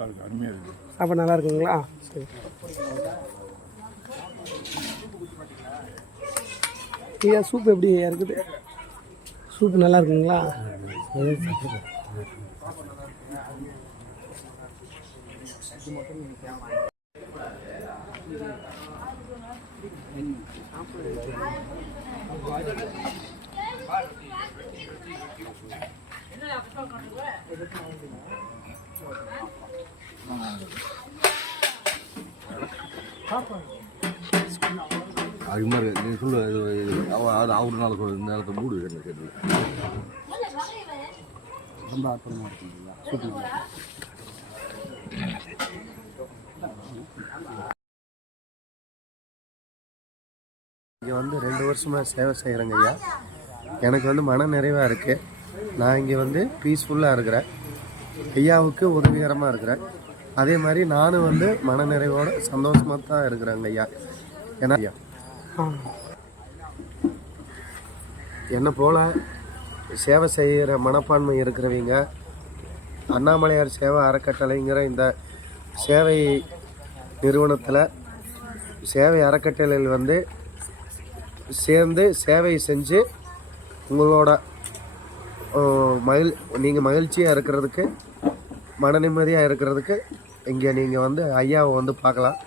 அருமையாக இருக்குது. சாப்பாடு நல்லா இருக்குங்களா? சரி. ஐயா சூப் எப்படி ஐயா இருக்குது? சூப் நல்லா இருக்குங்களா? அது மாதிரி நீ சொல்லு, அவரு நாள் சொல்லு, இந்த நேரத்தை மூடு கேட்டு ரொம்ப அற்புதமாக இருக்குங்களா? சூப்பர். இங்கே வந்து 2 வருஷமாக சேவை செய்கிறேங்க ஐயா. எனக்கு வந்து மன நிறைவாக இருக்குது. நான் இங்கே வந்து பீஸ்ஃபுல்லாக இருக்கிறேன், ஐயாவுக்கு உதவிகரமாக இருக்கிறேன். அதே மாதிரி நானும் வந்து மன நிறைவோட சந்தோஷமாக தான் இருக்கிறேங்க ஐயா. ஏன்னா ஐயா என்னை போல் சேவை செய்கிற மனப்பான்மை இருக்கிறவங்க அண்ணாமலையார் சேவை அறக்கட்டளைங்கிற இந்த சேவை நிறுவனத்தில் சேவை அறக்கட்டளையில் வந்து சேர்ந்து சேவை செஞ்சு உங்களோட நீங்கள் மகிழ்ச்சியாக இருக்கிறதுக்கு, மன நிம்மதியாக இருக்கிறதுக்கு இங்கே நீங்கள் வந்து ஐயாவை வந்து பார்க்கலாம்.